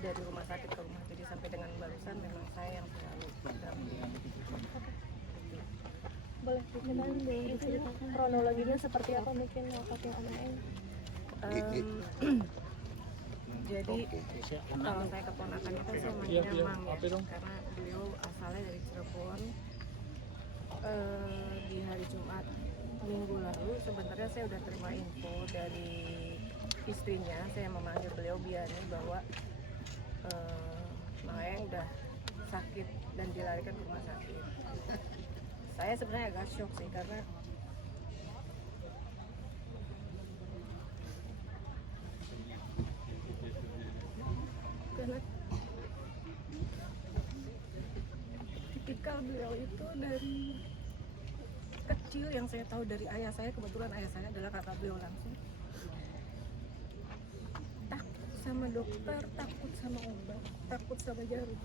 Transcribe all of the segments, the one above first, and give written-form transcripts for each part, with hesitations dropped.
dari rumah sakit ke rumah. Jadi sampai dengan barusan memang saya yang selalu berdamping. Boleh diceritain diceritakan kronologinya seperti apa mungkin wafatnya Om Aeng? Jadi kalau saya keponakan itu saya manggilnya Mam ya, karena beliau asalnya dari Cirebon. Di hari Jumat minggu lalu sebenarnya saya udah terima info dari istrinya, saya memanggil beliau Biani bahwa Maeng udah sakit dan dilarikan ke rumah sakit. Saya sebenarnya agak shock sih karena tipikal beliau itu dari kecil yang saya tahu dari ayah saya, kebetulan ayah saya adalah kakak beliau langsung, takut sama dokter, takut sama obat, takut sama jarum.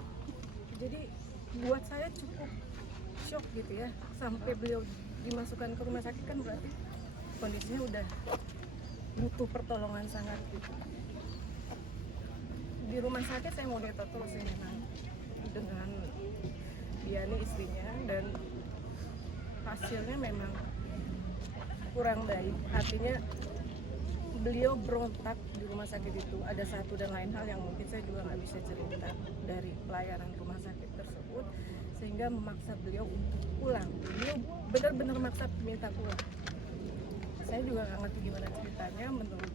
Jadi buat saya cukup shock gitu ya, sampai beliau dimasukkan ke rumah sakit kan berarti kondisinya udah butuh pertolongan sangat gitu. Di rumah sakit saya monitor terus ini dengan Diani istrinya, dan hasilnya memang kurang baik. Artinya beliau berontak di rumah sakit itu. Ada satu dan lain hal yang mungkin saya juga nggak bisa cerita dari pelayanan rumah sakit tersebut, sehingga memaksa beliau untuk pulang. Beliau benar-benar maksa minta pulang. Saya juga nggak ngerti gimana ceritanya. Menurut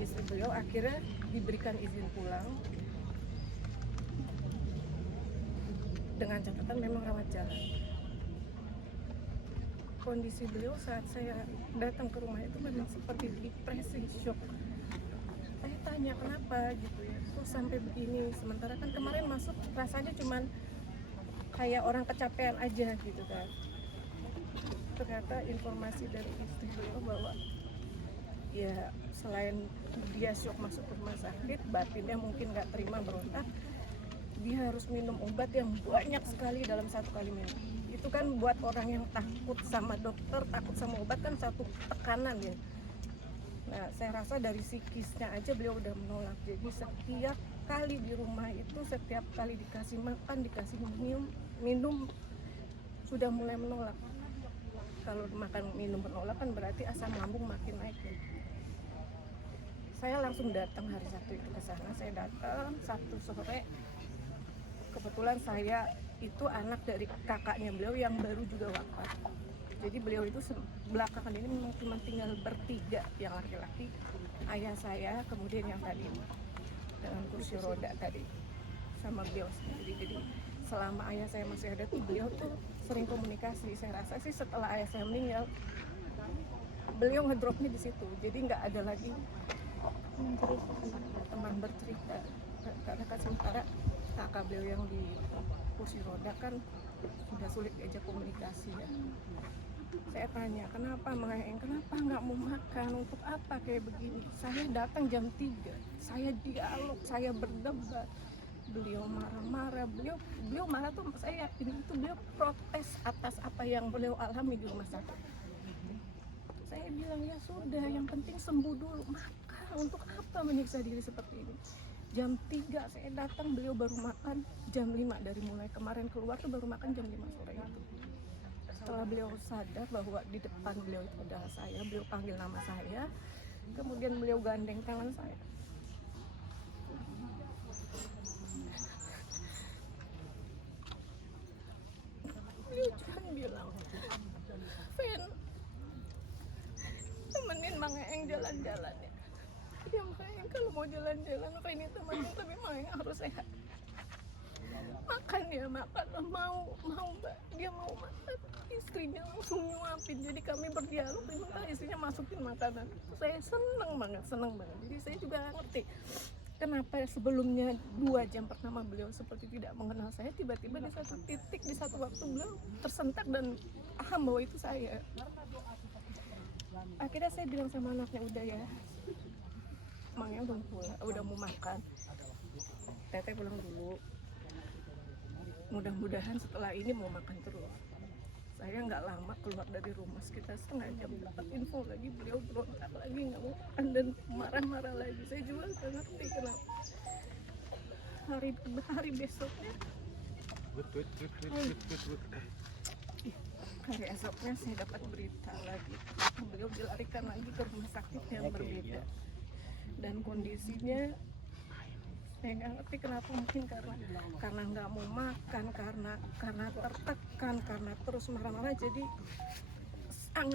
istri beliau akhirnya diberikan izin pulang dengan catatan memang rawat jalan. Kondisi beliau saat saya datang ke rumah itu memang seperti depresi, shock. Saya tanya kenapa gitu ya, kok sampai begini, sementara kan kemarin masuk rasanya cuman kayak orang kecapean aja gitu kan. Ternyata informasi dari istri beliau bahwa ya selain dia shock masuk ke rumah sakit, batinnya mungkin nggak terima, berontak, dia harus minum obat yang banyak sekali dalam satu kali minum. Itu kan buat orang yang takut sama dokter, takut sama obat kan satu tekanan ya. Nah, saya rasa dari psikisnya aja beliau udah menolak. Jadi setiap kali di rumah itu, setiap kali dikasih makan, dikasih minum sudah mulai menolak. Kalau makan minum menolak kan berarti asam lambung makin naik ya. Saya langsung datang hari Sabtu itu ke sana. Saya datang Sabtu sore. Kebetulan saya itu anak dari kakaknya beliau yang baru juga wafat. Jadi beliau itu belakangan ini memang cuma tinggal bertiga, yang laki-laki, ayah saya, kemudian yang tadi dengan kursi roda tadi, sama beliau sendiri. Jadi selama ayah saya masih ada tuh beliau tuh sering komunikasi. Saya rasa sih setelah ayah saya meninggal, beliau ngedropnya di situ. Jadi nggak ada lagi teman bercerita, karena kan sementara kakak beliau yang di kursi roda kan sudah sulit diajak komunikasi ya. Saya tanya, kenapa Maeng, kenapa nggak mau makan, untuk apa kayak begini? Saya datang jam 3, saya dialog, saya berdebat, beliau marah-marah, beliau marah tuh saya yakin itu beliau protes atas apa yang beliau alami di rumah sakit. Saya bilang ya sudah, yang penting sembuh dulu, makan, untuk apa menyiksa diri seperti ini? Jam 3 saya datang, beliau baru makan jam 5, dari mulai kemarin keluar tuh baru makan jam 5 sore itu. Setelah beliau sadar bahwa di depan beliau itu adalah saya, beliau panggil nama saya, kemudian beliau gandeng tangan saya. Beliau cuma bilang, Fen, temenin Maeng jalan-jalan ya. Ya Maeng kalau mau jalan-jalan, Fen ini temenin, tapi Maeng harus sehat. Makan ya, makan, mau Mbak, dia mau makan, istrinya langsung nyuapin. Jadi kami berdialog, minta istrinya masukin makanan. Saya seneng banget. Jadi saya juga ngerti kenapa sebelumnya 2 jam pertama beliau seperti tidak mengenal saya, tiba-tiba di satu titik, di satu waktu beliau tersentak dan paham bahwa itu saya. Akhirnya saya bilang sama anaknya, udah ya, Mangnya udah mau makan, Teteh pulang dulu. Mudah-mudahan setelah ini mau makan terus. Saya nggak lama keluar dari rumah, sekitar setengah jam dapat info lagi beliau berontak lagi, nggak mau makan. ketakutan dan marah-marah lagi. Saya juga nggak ngerti kenapa hari besoknya hari esoknya saya dapat berita lagi, beliau dilarikan lagi ke rumah sakit yang berbeda dan kondisinya saya nggak ngerti kenapa, mungkin karena nggak mau makan, karena tertekan, karena terus marah-marah, jadi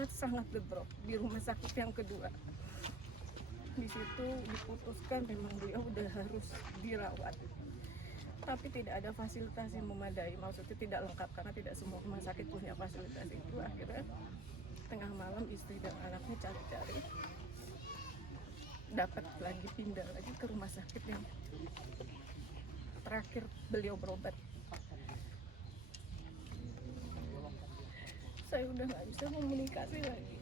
sangat drop di rumah sakit yang kedua. Di situ diputuskan memang beliau udah harus dirawat, tapi tidak ada fasilitas yang memadai, maksudnya tidak lengkap karena tidak semua rumah sakit punya fasilitas itu. Akhirnya tengah malam istri dan anaknya cari-cari, dapat lagi pindah lagi ke rumah sakit yang terakhir beliau berobat. Saya udah nggak bisa komunikasi lagi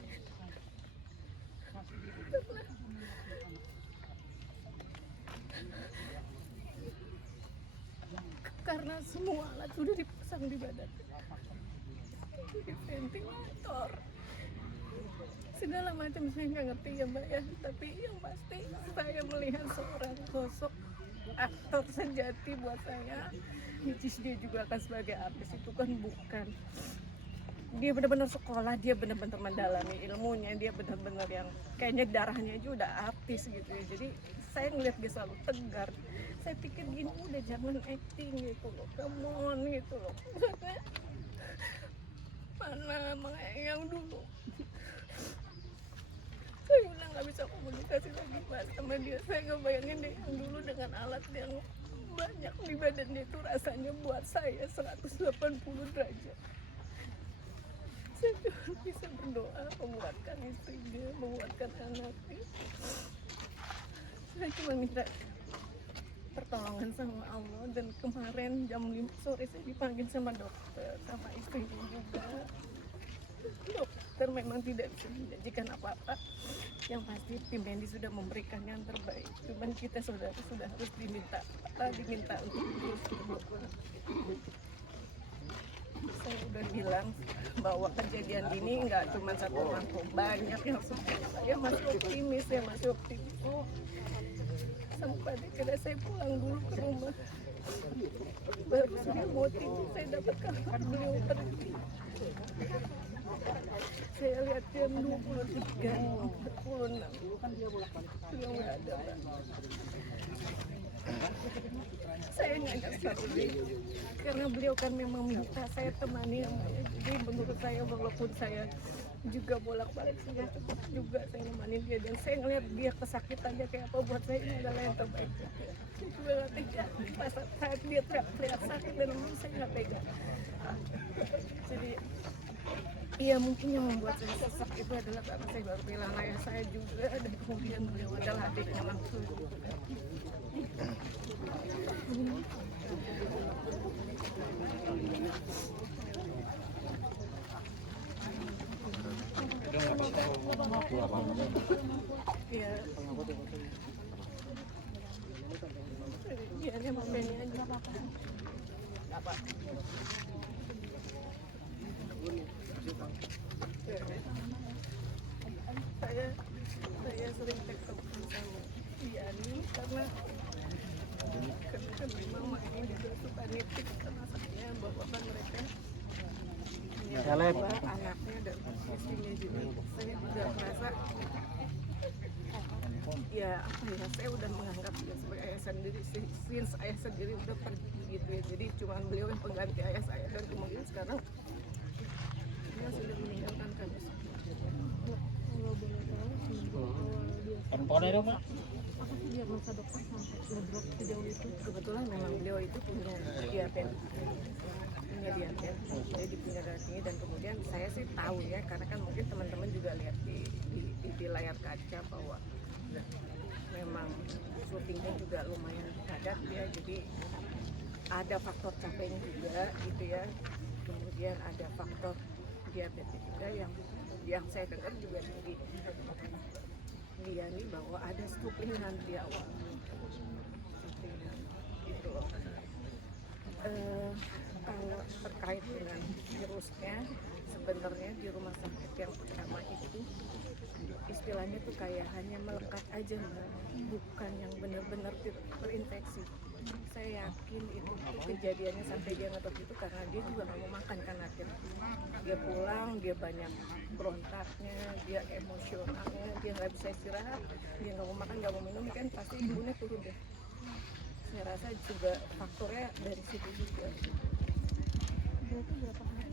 karena semua alat sudah dipasang di badan, di ventilator, segala macam. Saya nggak ngerti ya Mbak ya, tapi yang pasti saya melihat seorang sosok aktor sejati buat saya, which is dia juga akan sebagai artis. Itu kan bukan, dia benar-benar sekolah, dia benar-benar mendalami ilmunya, dia benar-benar yang kayaknya darahnya aja udah artis gitu ya. Jadi saya ngeliat dia selalu tegar. Saya pikir gini, udah jangan acting gitu loh, come on gitu loh. Mana Mang yang dulu. Saya udah nggak bisa komunikasi lagi Pak sama dia. Saya ngebayangin deh yang dulu dengan alat yang banyak di badannya itu rasanya buat saya 180 derajat. Saya cuma bisa berdoa menguatkan istrinya, menguatkan anaknya. Saya cuma minta pertolongan sama Allah, dan kemarin jam 5 sore saya dipanggil sama dokter, sama istrinya juga. Dokter memang tidak bisa menjanjikan apa-apa, yang pasti tim medis sudah memberikan yang terbaik. Cuman kita saudara sudah harus diminta untuk terus berdoa. Saya udah bilang bahwa kejadian ini nggak cuma satu orang, banyak yang support. Saya masih optimis, Sampai akhirnya saya pulang dulu ke rumah, baru saya mau tidur saya dapat kabar beliau pergi. Saya lihat jam 23.46 beliau nggak ada. Saya nggak nyesal karena beliau kan memang minta saya temani. Jadi menurut saya, walaupun saya juga bolak-balik, saya tetap juga saya nemani dia, dan saya ngeliat dia kesakitannya kayak apa, buat saya ini adalah yang terbaik. Saya juga nggak tega pas saat dia teriak sakit, dan memang saya nggak tega. Jadi iya, mungkin yang membuat saya sesak itu adalah karena saya baru kehilangan ayah saya juga, dan kemudian beliau adalah adiknya langsung. Iya. Iya, dia mau pengen aja apa-apa. Saya sering tektokan sama Yani karena mama ini juga suka nitip sama saya bahwa kan mereka punya anaknya dan istrinya juga. Saya juga merasa ya apa ya, saya udah menganggap dia sebagai ayah sendiri, since ayah sendiri udah pergi gitu ya. Jadi cuma beliau yang pengganti ayah saya, dan kemudian sekarang dia sudah meninggalkan kami. Kalau boleh tahu apa sih diagnosa dokter sampai ngedrop sejauh itu? Kebetulan memang beliau itu punya diabetes, jadi punya darah tinggi, dan kemudian saya sih tahu ya, karena kan mungkin teman-teman juga lihat di layar kaca bahwa memang syutingnya juga lumayan padat ya, jadi ada faktor capeknya juga gitu ya, kemudian ada faktor diabetes juga yang saya dengar juga di dia nih bahwa ada stuplingan di awal gitu loh. Kalau terkait dengan virusnya sebenarnya di rumah sakit yang pertama itu istilahnya tuh kayak hanya melekat aja Mbak, bukan yang benar-benar terinfeksi. Saya yakin itu tuh kejadiannya sampai dia ngedok itu karena dia juga nggak mau makan kan akhirnya. Dia pulang, dia banyak berontaknya, dia emosionalnya, dia nggak bisa istirahat, dia nggak mau makan, nggak mau minum, kan pasti imunnya turun deh. Saya rasa juga faktornya dari situ juga. Berarti berapa hari